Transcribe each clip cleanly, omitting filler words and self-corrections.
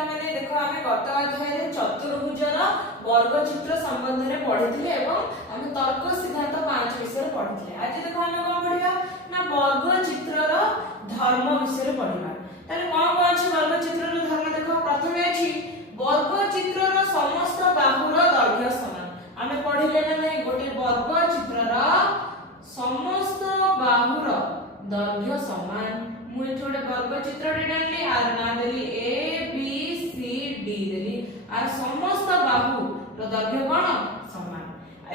पिलामाने देखो आमे गत अध्याय रे चतुर्भुजर वर्गचित्र संबंध रे पढिथिले एवं आमे तर्क सिद्धांत 5 विषय रे पढिथिले। आज देखो आमे कोन पढिबा ना वर्गचित्रर धर्म विषय रे पढिबा। ताले कोन अछि वर्गचित्रर धर्म देखो प्रथमे अछि वर्गचित्रर समस्त बाहुर दैर्घ्य समान। आमे पढिले ना नै गोटे वर्गचित्रर समस्त बाहुर दैर्घ्य समान। मु एठी गोटे वर्गचित्र डालली आर ना देली ए बी सी डी देली आर समस्त बाहु रो दैर्घ्य कोन समान।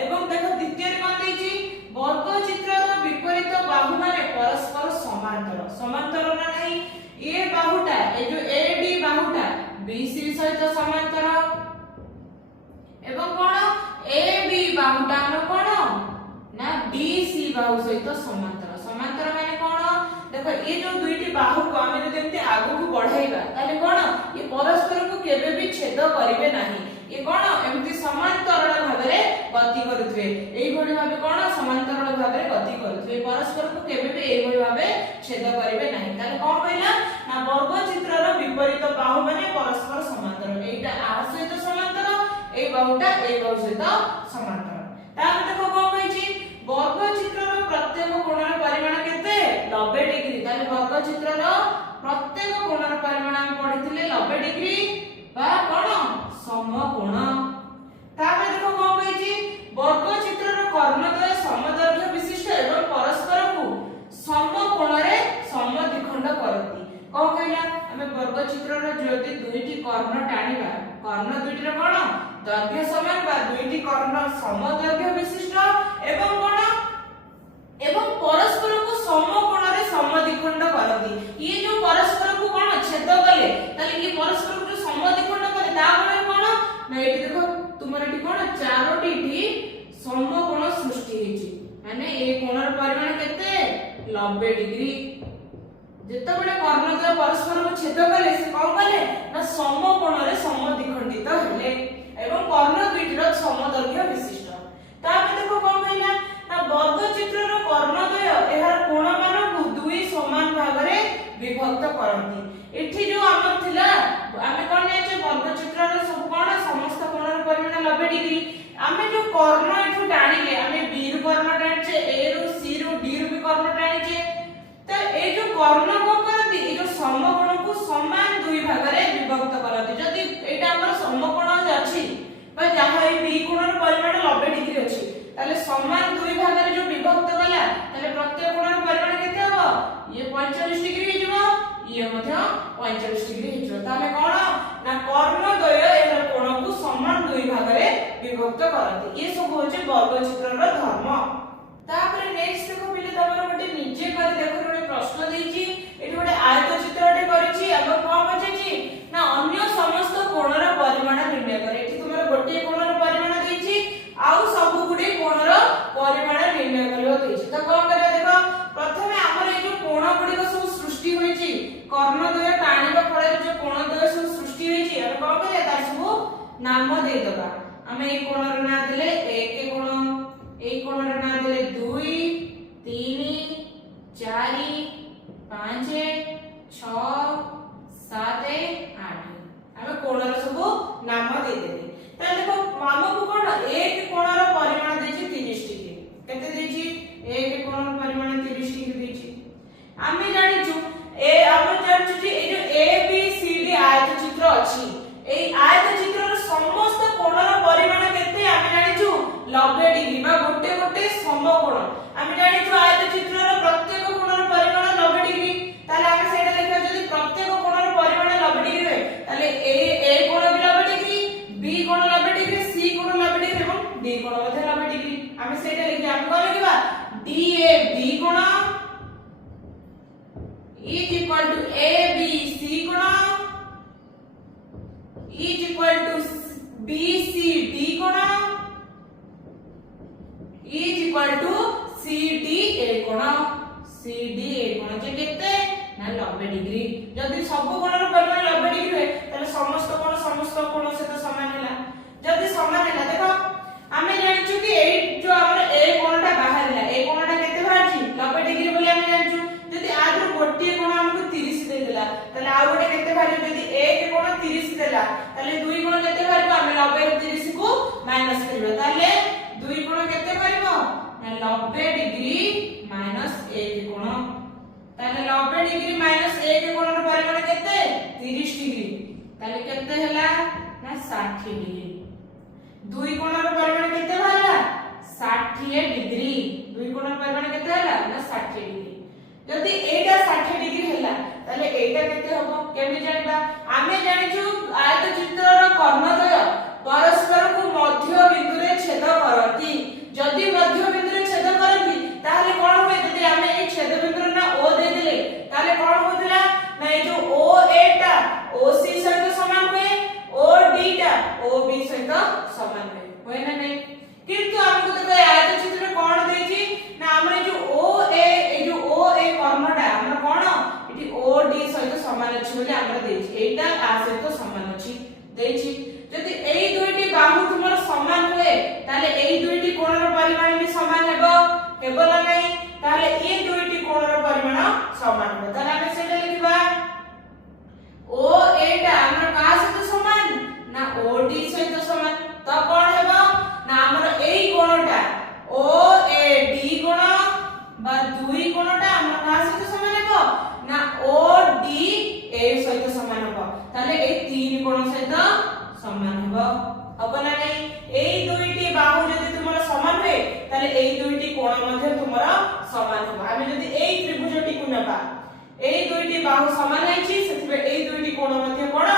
एवं देखो द्वितीय रे कोन देछि वर्गचित्रर विपरीत बाहु माने परस्पर समांतर। समांतर ना नहीं ए बाहुटा ए जो ए डी बाहुटा बी सी सहित समांतर एवं कोन ए बी बाहुटा हम कोन ना डी सी बाहु सहित समांतर। समांतर माने कोन देखो ये जो दुईटी बाहु को आमे जदि एते आगु को बढ़ाइबा ताले कोन ये परस्पर को केबे भी छेद करिवे नाही। ये कोन एमति समांतरल भाबरे गति करूथबे एई भली भाबे कोन समांतरल भाबरे गति करूथबे परस्पर को केबे भी एई भली भाबे छेद करिवे नाही। ताले कोन कहला ना वर्गचित्रर विपरीत बाहु माने परस्पर समांतर। एटा आ सहित समांतर एई बाहुटा एई बाहु सहित समांतर। तामे देखो कोन कहिछि वर्गचित्रर प्रत्येक कोणर परिमाण केते 90 डिग्री। ताले वर्गचित्रर प्रत्येक कोणर परिमाण हम पढिथिले 90 डिग्री बा कोण समकोण। तामे देखो कोन कहिछि वर्गचित्रर कर्णद्वय समदैर्घ्य विशिष्ट एवं परस्पर को समकोण रे समद्विखंड करती। कोन कहला हमें वर्गचित्रर जदि दुईटी कर्ण टाणीबा कर्ण दुईटीर कोन दैर्घ्य समान बा दुईटी कर्ण समदैर्घ्य विशिष्ट एवं कोन एवं परस्पर को समकोण रे समद्विखंड करती। ये जो परस्पर को कोन छेद कले ताले ये परस्पर को जो समद्विखंड करे ता कोन कोन ना एठी देखो तुमर एठी कोन चारोटी ठी समकोण सृष्टि हेछि माने ए कोणर परिमाण केते 90 डिग्री। जेतबेले कर्णद्वय परस्पर को छेद कले से कोन कले ना समकोण रे समद्विखंडित हेले एवं कर्ण दुईटीर समदैर्घ्य विशिष्ट। तामे देखो कोन कहला ना वर्गचित्रर कर्णद्वय एहार कोण मानकु दुई समान भाग रे विभक्त करंती। एठी जो हमर थिला आमे कोन नेचे वर्गचित्रर सब कोण समस्त कोणर परिमाण 90 डिग्री। आमे जो कर्ण एठु टाणीले आमे बी रु कर्ण टाणीचे ए रु सी रु डी रु भी कर्ण टाणीचे त ए जो कर्ण को करती ए जो समकोण को समान दुई भाग रे विभक्त करती। जदि एटा हमर समकोण अछि बा जहा ए बी कोणर परिमाण 90 डिग्री अछि ताले समान दुई भाग रे जो विभक्त कला ताले प्रत्येक कोणर परिमाण केते हबो ये 45 डिग्री हे जबो ये मध्य 45 डिग्री हे जबो। ताले कोन ना कर्णद्वय एहर कोण को समान दुई भाग रे विभक्त करती। ये सब होचे वर्गचित्रर धर्म। तापर नेक्स्ट देखो पिले तमर गोटे निजे कर देखो गोटे प्रश्न देछि एठी गोटे आयत चित्रटे करिछि अब कोन बचेछि ना अन्य समस्त कोणर परिमाण निर्णय करे। एठी तुमर गोटे कोणर परिमाण देछि आउ सब गुडे कोणर परिमाण निर्णय करियो देछि। त कोन करे देखो प्रथमे हमर ए जो कोण गुडी को सब सृष्टि होइछि कर्णद्वय टाणीबा फळे जो कोणद्वय सब सृष्टि होइछि अब कोन करे तार सब नाम दे दबा। हमें ए कोणर ना देले एक कोण ए कोणर ना देले 2 3 4 5 6 7 8 हमें कोणर सब नाम दे देले। त देखो मामको कोन एक कोणर परिमाण देछि 30 डिग्री केते देछि एक कोणर परिमाण 30 डिग्री देछि। आमे जानि छु ए हम जानि छु ए जो ए बी सी डी आयत चित्र अछि ए आयत चित्रर समस्त कोणर परिमाण केते आमे जानि छु 90 डिग्री बा गोटे गोटे समकोण। आमे जानि छु आयत चित्रर प्रत्येक कोणर परिमाण 90 डिग्री ताले आमे सेटा लिखा जदि प्रत्येक कोणर परिमाण 90 डिग्री होय ताले ए कोण भी 90 डिग्री बी कोण 90 डिग्री सी कोण 90 डिग्री एवं डी कोण मध्ये 90 डिग्री। आमे सेटा लिखि आमे कोन लिखिबा डी ए बी कोण is equal to a b c कोण is equal to b c d कोण is equal to c d a कोण c d a कोण जे केते ना 90 डिग्री। जदि सब कोणर परिमाण 90 डिग्री होय ताले समस्त कोण से तो समान हैला। जदि समान हैला देखो आमे जानिछु कि ए जो हमर ए कोणटा बाहरला ए कोणटा केते बाहरछि 90 डिग्री बोली आमे जानिछु। जदि आदर गोटे कोण हमको 30 दे देला ताले आ गोटे केते बाहर जदि 1 कोण 30 देला ताले 2 गुण केते परबो हम 90 ରୁ 30 को माइनस करबा ताले 2 गुण केते परबो ना 90 डिग्री माइनस 1 गुण ताले 90 डिग्री माइनस 1 गुण रो परिमाण केते 30 डिग्री ताले केते हैला ना 60 डिग्री 2 गुण रो परिमाण केते होला 60 डिग्री 2 गुण रो परिमाण केते होला ना 60 डिग्री जदि एटा 60 डिग्री हैला ताले एटा केते होबो केमि जानिबा आमे जानिछु आयत चित्रर कर्णद्वय परस्पर को मध्य बिंदु रे छेद करती जदि मध्य बिंदु रे छेद करती ताले कोन होय जदि आमे ए छेद बिंदु ना ओ दे देले ताले कोन होतला ना ए जो ओ एटा ओ सी सहित समान होय ओ डी टा ओ बी सहित समान होय ना नहीं किंतु हमको देखो आयत चित्र कोन देछि ना हमरे जो ओ ए कर्णटा हमरा कोन इटी ओ डी सहित समान अछि बोली हमरा देछि एटा आ सहित समान अछि देछि जदि एई दुईटी बाहु तुमर समान हुए ताले एई दुईटी कोणर परिमाण भी समान हेबो ना नहीं ताले ए दुईटी कोणर परिमाण समान हो ताले हम सेटा लिखबा ओ एटा हमरा का सहित समान ना ओ डी सहित समान त कोन हेबो ना हमरा एई कोणटा ओ ए डी कोण बा दुई कोणटा हमरा का सहित समान हेबो ना ओ डी ए सहित समान हेबो ताले ए तीन कोण सहित समान हेबो अपना नहीं एई दुईटी बाहु जदि तुमरा समान होय ताले एई दुईटी कोण मध्ये तुमरा समान हेबो आमे जदि एई त्रिभुजटी को नेबा एई दुईटी बाहु समान हैछि सेतिबे एई दुईटी कोण मध्ये कोण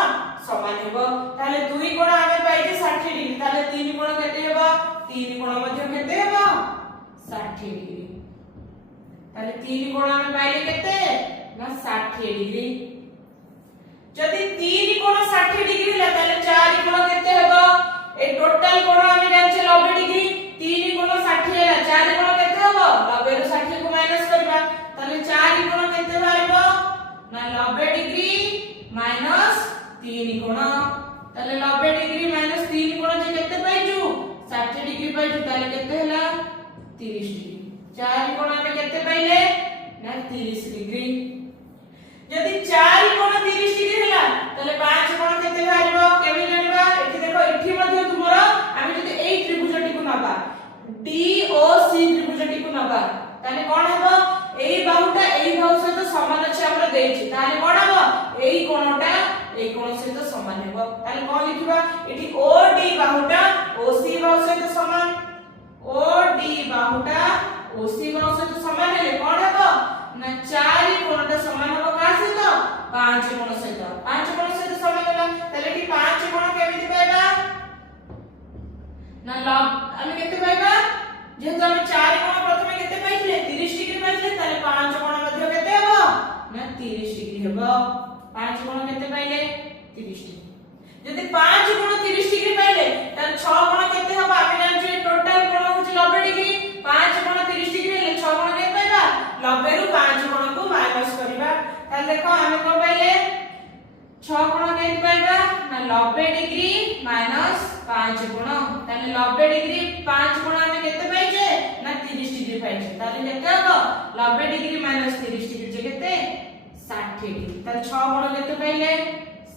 समान हेबो ताले दुई कोण आमे पाइजे 60 डिग्री ताले तीन कोण केते हेबो तीन कोण मध्ये केते हेबो 60 डिग्री ताले तीन कोण आमे पाइले केते ना 60 डिग्री जदि तीन कोण 60 डिग्री ला ताले चार कोण केते हेबो ए टोटल कोण आमे जानछे 90 डिग्री तीन कोण 60 हैला चार कोण केते हेबो 90 ରୁ 60 को माइनस करबा ताले चार कोण केते बारिबो ना 90 डिग्री माइनस 3 कोण ताले 90 डिग्री माइनस 3 कोण जे केते पाइजु 60 डिग्री पाइजु ताले केते हैला 30 डिग्री चार कोण आमे केते पाइले ना 30 डिग्री जदि 4 कोण 30 डिग्री हैला ताले 5 कोण केते बारिबो केबे जानिबा एठी देखो एठी मध्ये तुमरो आमे जदि एई त्रिभुजटी को नबा डी ओ सी त्रिभुजटी को नबा ताले कोन हेबो एई बाहुटा एई बाहु सहित समान अछि हमरा देछि ताले कोन हेबो एई कोणटा एई कोण सहित समान हेबो ताले कोन लिखिबा एठी ओ डी बाहुटा ओ सी बाहु सहित समान ओ डी बाहुटा ओ सी बाहु सहित समान हेले कोन हेबो ना 4 कोणटा समान हेबो का सहित 5 कोण सहित 5 कोण सहित समान होला ताले एठी 5 कोण केमिति पाइबा ना लॉग आमे केते पाइबा जेहेतु आमे 4 कोण प्रथमे केते पाइले 30 डिग्री पाइले ताले 5 कोण मध्ये केते हेबो ना 30 डिग्री हेबो 5 कोण केते पाइले 30 डिग्री जदि 5 कोण 30 डिग्री पाइले त 6 कोण केते हेबो आमे जानछे टोटल कोण होछि 90 डिग्री 5 कोण 30 डिग्री हेले 6 कोण केते पाइबा 90 ରୁ 5 कोण को माइनस करबा त देखो आमे कोन पाइले 6 कोण केते पाइबा ना 90 डिग्री माइनस 5 कोण ताले 90 डिग्री 5 कोण आमे केते पाइजे ना 30 डिग्री पाइजे ताले केते हबो 90 डिग्री माइनस 30 डिग्री जे केते 60 डिग्री ताले 6 कोण केते पाइले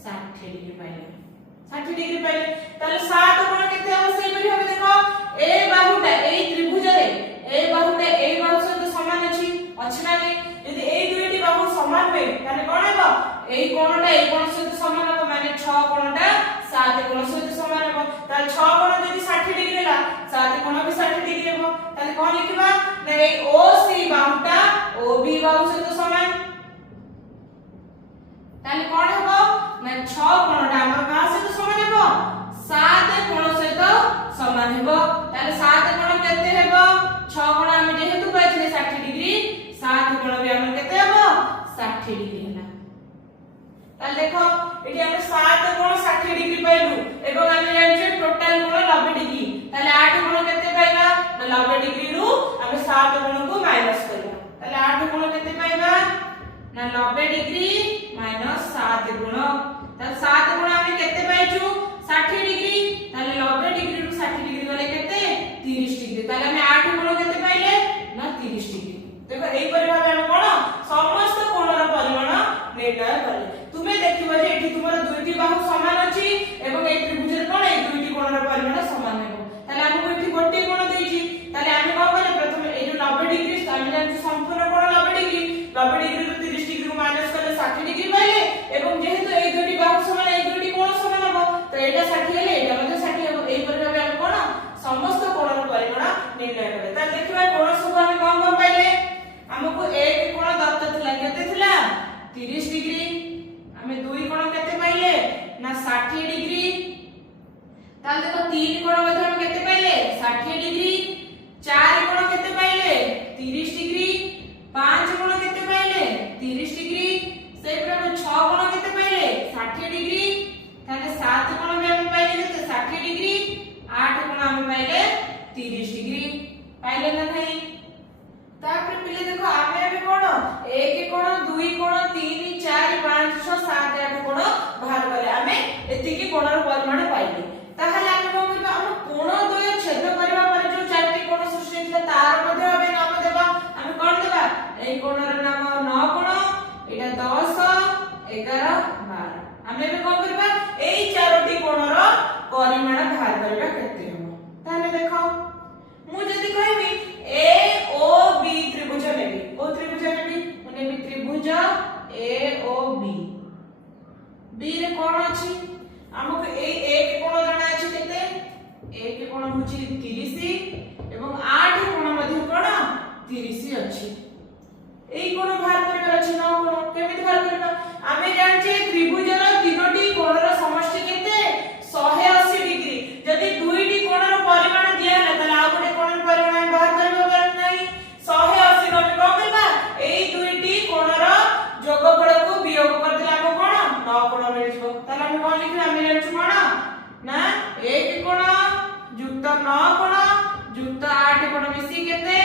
60 डिग्री पाइले 60 डिग्री पाइले ताले 7 कोण केते हबो सेई परि हबे देखो ए बाहुटा ए त्रिभुज रे ए बाहुटा ए बाहु सहित समान अछि ना नहीं यदि ए दुईटी बाहु समान होय ताले कोन हेबो ए कोणटा ए कोण सहित समान हेबो माने 6 कोणटा 7 कोण सहित समान हेबो ताले 6 कोण जदि 60 डिग्री हैला 7 कोण भी 60 डिग्री हेबो ताले कोन लिखबा ना ए ओ सी बाहुटा ओ बी बाहु सहित समान ताले कोन हेबो ना 6 कोणटा हमर का सहित समान हेबो 7 कोण सहित समान हेबो ताले 7 कोण केते हेबो 6 कोण हम जेहेतु पाइछले 60 डिग्री 7 कोण भी हमर केते हेबो 60 डिग्री हैला ताले देखो एठी हम 7 कोण 60 डिग्री पाइलु एवं हम जानछे टोटल कोण 90 डिग्री ताले 8 कोण केते पाइबा ना 90 डिग्री रु हम 7 कोण को माइनस करबा ताले 8 कोण केते पाइबा ना 90 डिग्री माइनस 7 कोण ताले 7 कोण हम केते पाइछु 60 डिग्री ताले 90 डिग्री रु 60 डिग्री गले केते 30 डिग्री ताले हम 8 कोण केते पाइले ना 30 डिग्री देखो एई परि भाबे हम कोन समस्त कोणर परिमाण निर्णय करले तुमे देखिबो जे एठी तुमर दुईटी बाहु समान ताले देखो 3 कोण मध्ये हम केते पाइले 60 डिग्री, 4 कोण केते पाइले 30 डिग्री, 5 कोण केते पाइले 30 डिग्री, से प्रकार 6 कोण केते पाइले 60 डिग्री, ताले 7 कोण भी हम पाइले केते 60 डिग्री, 8 कोण हम पाइले 30 डिग्री पाइले ना भाई। तापर पिले देखो आमे अबे कोण 1 कोण 2 कोण 3 4 5 6 7 8 कोण बाहर करे आमे एतिकी कोणर परिमाण पाइले। ताहले आमे कोन करबा हम कोण द्वय छेद करबा पर जो चारटी कोण सृष्टि होइतला तार मध्ये हबे नाम देबा आमे कोन देबा एई कोणर नाम 9 कोण एटा 10 11 12 आमे बे कोन करबा एई चारटी कोणर परिमाण बाहर करबा केते हो। ताहले देखो मु जदी कहबी ए ओ बी त्रिभुज नेबी ओ त्रिभुज नेबी मने बी त्रिभुज ए ओ बी बी रे कोण अछि हमक ए एक कोण जणा अछि केते एक कोण होछि 30 एवं 8 कोण मध्ये कोण 30 अछि। एई कोण बाहर करबार अछि 9 कोण केमिति बाहर करबा आमे जानछे त्रिभुजर तीनोटी कोणर समष्टि केते 180 डिग्री। जदी दुईटी कोणर परिमाण दिया ना तले आ गोटे कोणर परिमाण बाहर करबा पर नाही 180 रो कोन करबा एई दुईटी कोणर जोगफल को वियोग कर दिला हम कोण 9 कोण मिल जिवो। तले हम कोन लिखना हम जानछु कोण ना 1 कोण युक्त 9 कोण युक्त 8 कोण मिसी केते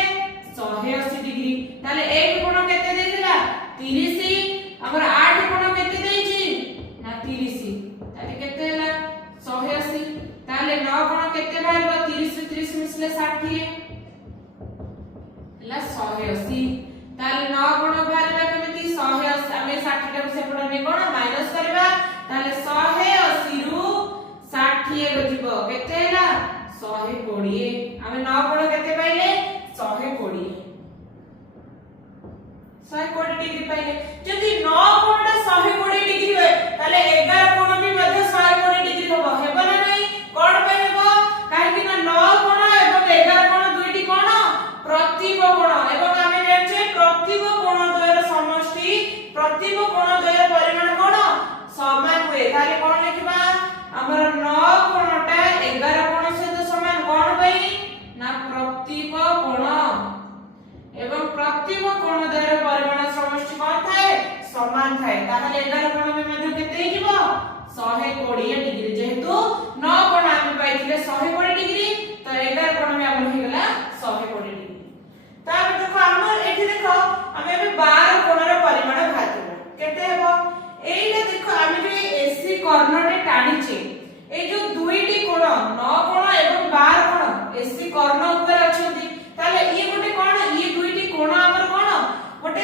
180 डिग्री। तले 1 कोण केते देथिला 30 हमर 8 कोण केते देछि ना 30 तले केते हला 180। ताले 9 कोण केते बाहर 30 30 मिसले 60 ला 180। ताले 9 कोण बाहर केमिति 180 हमें 60 टा सेपड ने कोण माइनस करबा ताले 180 रु 60 रो जीवो केते हला 120। हमें 9 कोण केते पाइले 120 120 डिग्री पाइले। जदी 9 कोणटा 120 डिग्री होय ताले 11 कोण भी मध्ये 120 डिग्री होबो हेबो ना नाही कोण पे हेबो काहे कि ना 9 कोण एवं 11 कोण दुईटी कोण प्रतिब कोण एवं आमे जानछे प्रतिब कोण द्वयर समष्टि प्रतिब कोण द्वयर परिमाण कोण समान हुए। ताले कोण लिखबा हमर 9 कोणटा 11 कोण सहित समान कोण पई ना प्रतिब कोण एवं प्रतिब कोण द्वयर परिमाण समष्टि कोन थाए समान थाए। ताहले 11 कोण में मध्ये केते हिजबो 120 डिग्री। जेहेतु 9 कोण आमे पाइथिले 120 डिग्री त 11 कोण में हमर हिगला 120 डिग्री। तापर देखो हमर एठी देखो हमें अबे 12 कोणर परिमाण बाहर करबा केते हेबो एइले देखो आमे जो एसी कर्णटे टाणीचे ए जो दुईटी कोण 9 कोण एवं 12 कोण एसी कर्ण ऊपर अछंती ताले ई गोटे कोण ई दुईटी कोण हमर कोण गोटे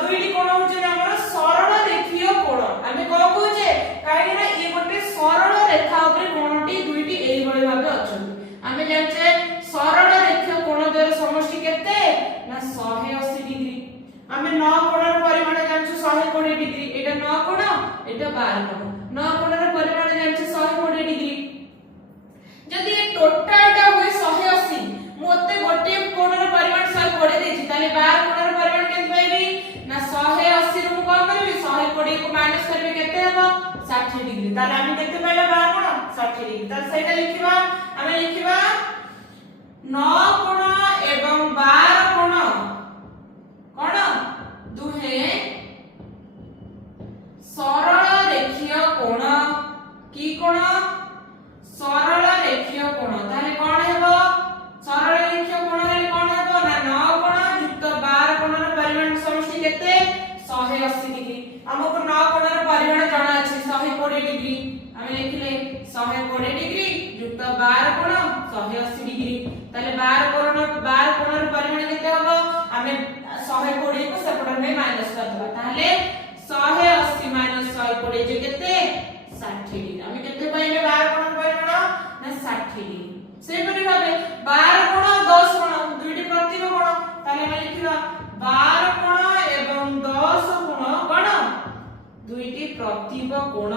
दुईटी कोण होचे हमर सरल रेखीय कोण आमे को कहूचे काहे ना ई गोटे सरल रेखा ऊपर कोणटी दुईटी एई बळे भाबे अछंती। आमे जानचे सरल रेखीय कोण द्वयर समष्टि केते ना 180 डिग्री। आमे 9 कोणर परिमाण जानछु 120 डिग्री एटा 9 कोण एटा 12 कोण 9 कोणर परिमाण जानछु 120 डिग्री। जदी ए टोटल टा होय 180 मोते गोटे कोणर परिमाण 120 देछि ताले 12 कोणर परिमाण केते पाइबी ना 180 रु कोन करबी 120 को माइनस करबी केते हेबो 60 डिग्री। ताले आमे केते पाइला 12 कोण 60 डिग्री। ताले सेटा लिखिबा आमे लिखिबा 9 कोण एवं 12 कोण कोण दुहे सरल रेखीय कोण की कोण सरल रेखीय कोण। ताले कोन हेबो सरल रेखीय कोण रे कोन हेबो ना 9 कोण युक्त 12 कोणर परिमाण समष्टि केते 180 डिग्री। हमको 9 कोणर परिमाण जणा अछि 120 डिग्री। आमे लिखले 120 डिग्री युक्त 12 कोण 180 डिग्री। ताले 12 कोणर परिमाण केते हबो आमे 120 को सेपटर में माइनस कर दबा ताले 180 माइनस 120 जे केते 60 डिग्री। आमे केते पाइले 12 कोणर परिमाण ना 60 डिग्री। से परि भाबे 12 कोण 10 कोण दुईटी प्रतिब कोण ताले हम लिखिबा 12 कोण एवं 10 कोण कोण दुईटी प्रतिब कोण।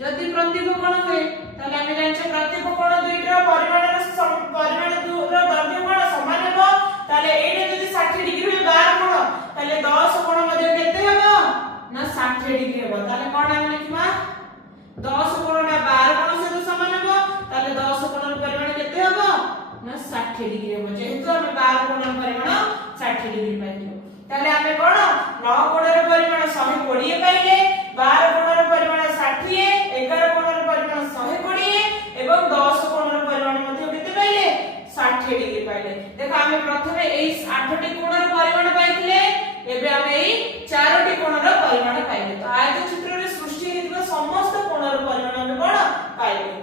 जदि प्रतिब कोण होय ताले हम जानछे प्रतिब कोण दुईटर परिमाण दूर दर्घ्य कोण समान हेबो। ताले एटे जदि 60 डिग्री होय 12 कोण ताले 10 कोण मध्ये केते हेबो ना 60 डिग्री हेबो। ताले कोण हम लिखिबा 10 कोण ना 12 कोण ना 60 डिग्री हम जेहेतु हम 12 कोणर परिमाण 60 डिग्री पाइलो ताले हमें कोन 9 कोणर परिमाण 120 पाइले 12 कोणर परिमाण 60 11 कोणर परिमाण 120 एवं 10 कोणर परिमाण मध्ये केते पाइले 60 डिग्री पाइले देखो हमें प्रथमे एई 8टी कोणर परिमाण पाइथिले एबे हमें एई 4टी कोणर परिमाण पाइले तो आयत चित्र रे सृष्टि हेतु समस्त कोणर परिमाण हम कोन पाइले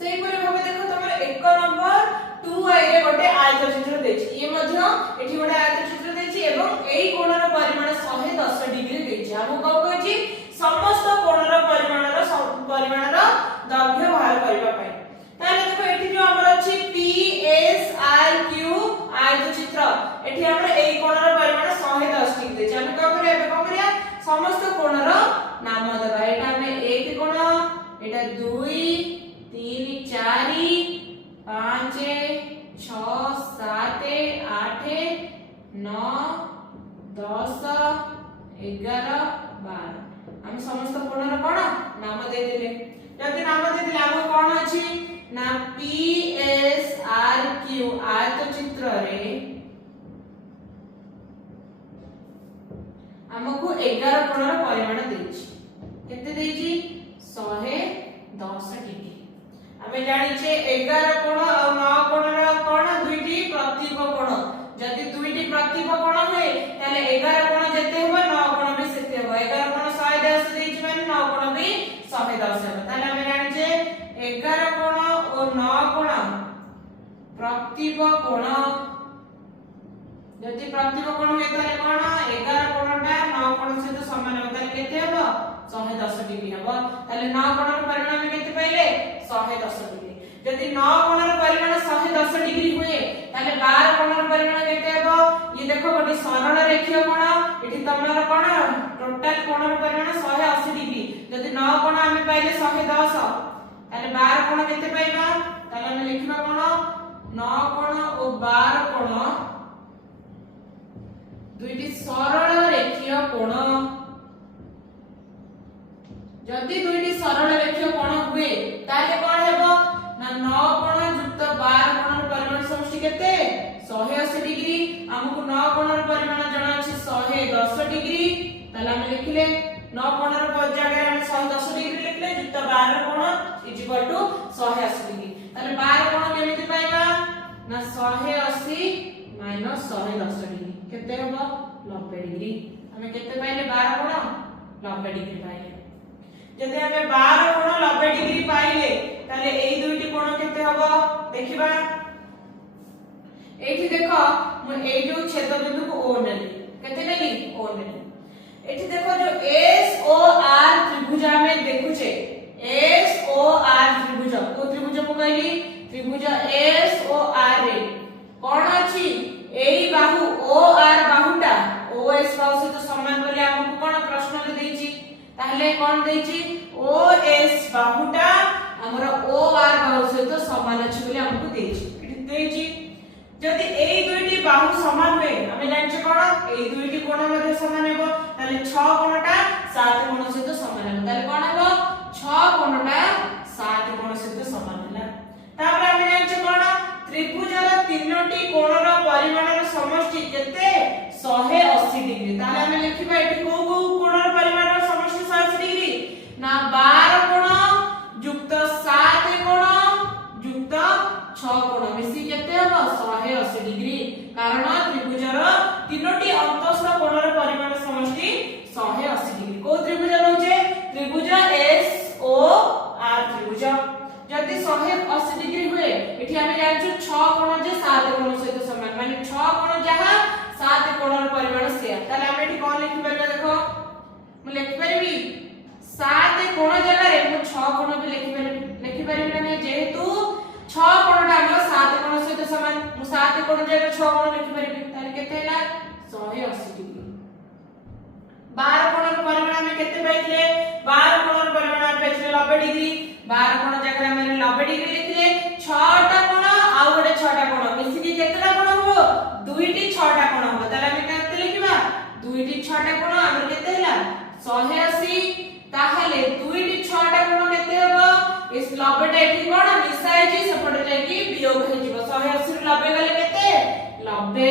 सेही परे भाबे देखो तमर 1 नंबर 2i रे गोटे आयत चित्र देछि ये मध्य एठी गोटे आयत चित्र देछि एवं एई कोणर परिमाण 110 डिग्री देछि हम को कहछि समस्त कोणर परिमाणर दैर्घ्य बाहर करबा पई ताले देखो एठी जो हमर अछि p s r q आयत चित्र एठी हमर एई कोणर परिमाण 110 डिग्री देछि हम को करिया समस्त कोणर नाम देबा एटा हमें 1 कोण एटा 2 3 4 5 6 7 8 9 10 11 12 हम समस्त कोणर कोण नाम दे देले जति नाम दे देले हम कोण अछि ना p s r q आयत चित्र रे हमकु 11 कोणर परिमाण देछि केते देछि 110 डिग्री हमें जानि छे 11 कोण और 9 कोणर कोण दुईटी प्रतिब कोण जदि दुईटी प्रतिब कोण होय ताले 11 कोण जेते हो 9 कोण भी सेते हो 11 कोण 110 देछि माने 9 कोण भी 110 हो ताले हमें जानि छे 11 कोण और 9 कोण प्रतिब कोण जदि प्रतिब कोण होय ताले कोण 11 कोणटा 9 कोण सहित समान हो ताले केते हो 110 डिग्री हो ताले 9 कोणर परिमाण हम केते पाइले 110 डिग्री जदि 9 कोणर परिमाण 110 डिग्री हुए ताले 12 कोणर परिमाण केते हो ये देखो गोटे सरल रेखीय कोण एठी तमर कोण टोटल कोणर परिमाण 180 डिग्री जदि 9 कोण हम पाइले 110 ताले 12 कोण केते पाइबा ताले हम लिखिबा कोण 9 कोण और 12 कोण दुईटी सरल रेखीय कोण जदि दुईटी सरल रेखीय कोण हुए ताले कोन हेबो ना 9 कोण युक्त 12 कोणर परिमाण समष्टि केते 180 डिग्री हमकु 9 कोणर परिमाण जणा अछि 110 डिग्री ताले हम लिखिले 9 कोणर जगह हम 110 डिग्री लिखले युक्त 12 कोण इज इक्वल टू 180 डिग्री ताले 12 कोण केमिति पाइबा ना 180 माइनस 110 डिग्री केते हेबो 90 डिग्री हमें केते पाइले 12 कोण 90 डिग्री पाइले जदि हमें 12 कोण 90 डिग्री पाइले ताले एई दुईटी कोण केते हबो देखिबा एठी देखो मु एई जो छेद बिंदु को ओ नेली केते नेली ओ नेली एठी देखो जो एस ओ आर त्रिभुज में देखुचे एस ओ आर त्रिभुज को त्रिभुज मु कहली त्रिभुज एस ओ आर रे कोन अछि एई बाहु ओ आर बाहुटा ओ एस बाहु से तो समान बोले हमकु कोन प्रश्न में देछि ताहले कोन देछि ओ एस बाहुटा हमरा ओ आर बाहु से तो समान अछि बोले हमकु देछि एठी देछि जदि एई दुईटी बाहु समान होय हमें जानि कोन एई दुईटी कोण मध्ये समान हेबो ताले 6 कोणटा 7 कोण से तो समान हेबो ताले कोन हेबो 6 कोणटा 7 कोण से तो समान होला तापर हमें जानि कोन त्रिभुजर तीनोटी कोणर परिमाणर समष्टि केते 180 डिग्री ताले हमें लिखिबा एठी को कोणर परिमाणर समष्टि 180 डिग्री ना 12 कोण युक्त 7 कोण युक्त 6 कोण मिसी केते हबो 180 डिग्री कारण त्रिभुजर तीनोटी अंतस्थ कोणर परिमाण समष्टि 180 डिग्री को त्रिभुज रहउचे त्रिभुज एस ओ आर त्रिभुज जदि 180 डिग्री हुए एठी हमें जानिछु 6 कोण जे 7 कोण सहित समान माने 6 कोण जहा 7 कोणर परिमाण से ताले हम एठी कोन लिखि परबा देखो मु लिखि परबी 7 कोण जगह रे मु 6 कोण भी लिखि परबी ना जेहेतु 6 कोणटा हम 7 कोण सहित समान मु 7 कोण जगह 6 कोण लिखि परबी ताले केते हैला 180 डिग्री 12 कोणर परिमाण हम केते पाइले 12 कोणर परिमाण हम पाइले 90 डिग्री 12 कोण जगह हम 90 डिग्री लिखले 6टा कोण आ गोटे 6टा कोण मिसी के केतेटा कोण हो दुईटी 6टा कोण हो ताले हम केते लिखिबा दुईटी 6टा कोण हमर केते हैला 180 ताहले दुईटी 6टा कोण केते हो इस 90 टा एठी कोण मिसाई जे सपटे जाकी वियोग हे जीव 180 रु 90 गले केते 90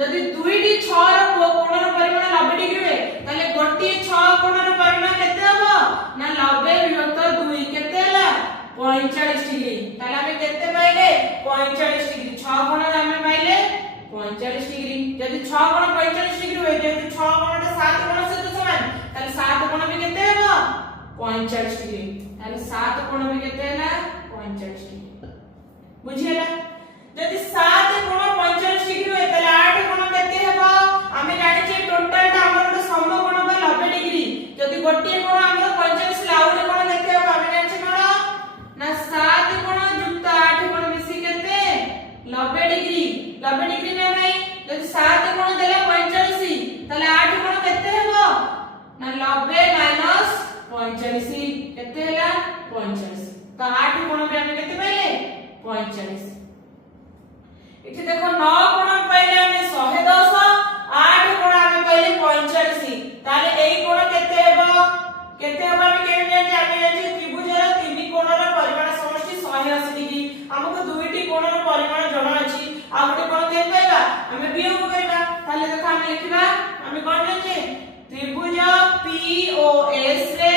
जदि दुईटी 6 रो कोणर परिमाण 90 डिग्री हुए ताले गोटी 6 कोणर परिमाण केते हबो ना 90 विभक्त 2 केते हला 45 डिग्री ताले हमें केते पाइले 45 डिग्री 6 कोणर हमें पाइले 45 डिग्री जदि 6 कोण 45 डिग्री हुए जेतु 6 कोणटा 7 कोण सहित समान ताले 7 कोण भी केते हबो 45 डिग्री ताले 7 कोण भी केते हला 45 डिग्री बुझियला जदि 7 कोण 45 डिग्री हुए ताले 8 कोण केते हबो हमें जानि जे टोटल टा हमर सम कोण बा 90 डिग्री जदि गोटे कोण हमर 45 लाउड कोण केते हबो हमें जानि कोण ना 7 कोण युक्त 8 कोण मिसी केते 90 डिग्री ना नहीं जदि 7 कोण देला 45 ताले 8 कोण केते हबो ना 90 माइनस 45 केते हला 45 तो 8 कोण भी हमें केते पाइले 45 इथे देखो 9 कोण पाइले हमें 110 8 कोण हमें पाइले 45 ताले एई कोण केते हबो हमें केन जानि त्रिभुजर तीन कोणर परिमाण समष्टि 180 डिग्री हमको दुईटी कोणर परिमाण जणा अछि आ गोटे कोण के पाइबा हमें वियोग करबा ताले देखो हमें लिखिबा हमें कोन जानि त्रिभुज POS रे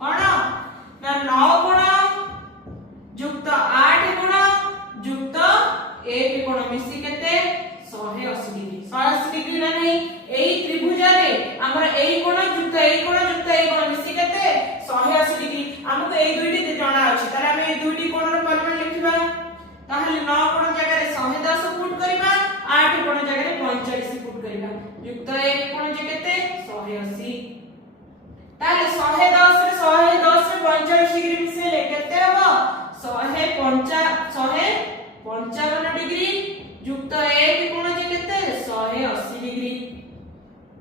कोण ना 9 कोण युक्त 8 कोण युक्त 1 कोण मिसी केते 180 डिग्री 180 डिग्री ना नहीं एई त्रिभुज रे हमर एई कोण युक्त एई कोण युक्त एई कोण मिसी केते 180 डिग्री हमको एई दुईटी जणा अछि ताले हम एई दुईटी कोणर परिमाण लिखिबा ताहले 9 कोण जगह रे 110 पुट करबा 8 कोण जगह रे 45 पुट करबा युक्त 1 कोण जे केते 180 ताहले 110 रे 45 डिग्री मिसेले केते हबो 155 डिग्री युक्त 1 कोण जे केते 180 डिग्री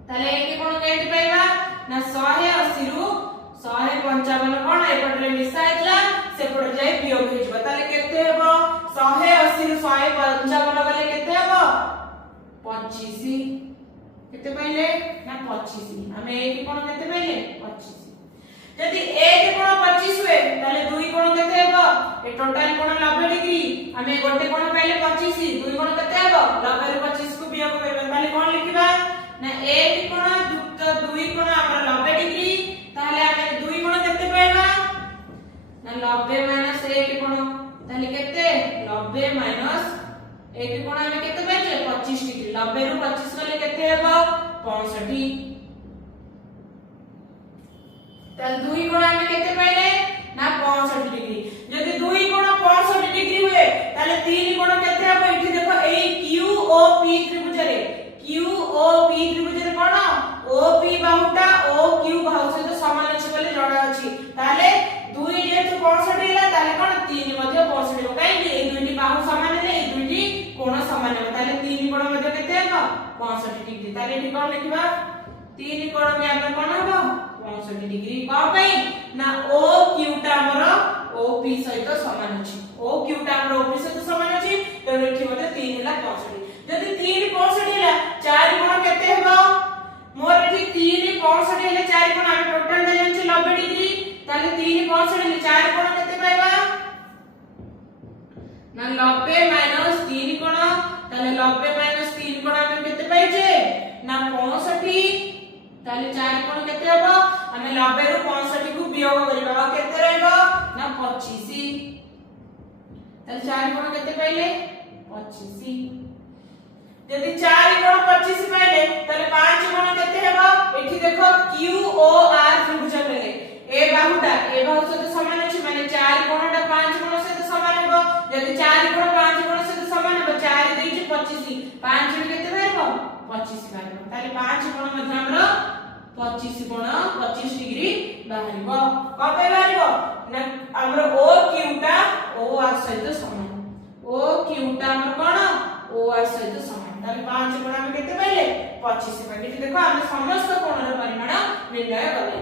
ताले 1 कोण केते पाइबा ना 180 रु 155 कोण एपटरे मिसा हेतला सेपट जाय वियोग हे जबा ताले केते हबो 180 रु 155 गले केते हबो 25 केते पाइले ना 25 हमें 1 कोण केते पाइले 25 यदि 1 कोण 25 हुए ताले 2 कोण केते हबो ए टोटल कोण 90 डिग्री हमें गोटे कोण पाइले 25 2 कोण केते हबो 90 रु 25 को वियोग करबा ताले कोन लिखिबा ना 1 कोण युक्त 2 कोण हमर 90 डिग्री ताले हमें 2 कोण केते पाइबा ना 90 माइनस 1 कोण ताले केते 90 माइनस 1 कोण हमें केते पाइले 25 डिग्री 90 रु 25 गले केते हबो 65 ताले 2 कोण हमें केते पाइले ना 65 डिग्री जदि 2 कोण 65 डिग्री हुए ताले 3 कोण केते हबो इठी देखो ए QOP त्रिभुज रे QOP त्रिभुज रे कोण OP बाहुटा OQ बाहु सहित समान अछि बोले जणा अछि ताले 2 जेतु 65 हैला ताले कोण 3 मध्ये 65 हो काई ए दुईटी बाहु समान ले ए दुईटी कोण समान हो ताले 3 कोण मध्ये केते हबो 65 डिग्री ताले एठी कोण लिखिबा 3 कोण में हम कोण हबो 65 डिग्री को पई ना OQ टा हमर OP सहित समान अछि OQ टा हमर OP सहित समान अछि तो एठी मध्ये 3 हैला 65 जदि 3 65 हैला 4 कोण केते हबो मोर एठी 3 65 हैला 4 कोण हम टोटल दे जंछि 90 डिग्री ताले 3 65 हैला 4 कोण केते पाइबा ना 90 माइनस 3 कोण ताले 90 माइनस 3 कोण हम केते पाइजे ना 65 ताले 4 कोण केते हबो हमें 90 रु 65 को वियोग करबा केते रहबो ना 25 ताले 4 कोण केते पाइले 25 यदि 4 कोण 25 पाइले ताले 5 कोण केते हेबो एठी देखो QOR त्रिभुज मिले ए बाहुटा ए बाहु सहित समान अछि माने 4 कोणटा 5 कोण सहित समान हेबो यदि 4 कोण 5 कोण सहित समान हेबो 4 2 25 5 रे केते हेबो 25 बाहरिबो ताले 5 कोण मध्ये हमरो 25 कोण 25 डिग्री बाहरिबो कबे बाहरिबो ना हमरो OQ टा OR सहित समान OQ टा हमर कोण OR सहित समान ताले 5 कोण हम केते पाइले 25 पाइले देखो हम समस्त कोणर परिमाण निर्णय करले।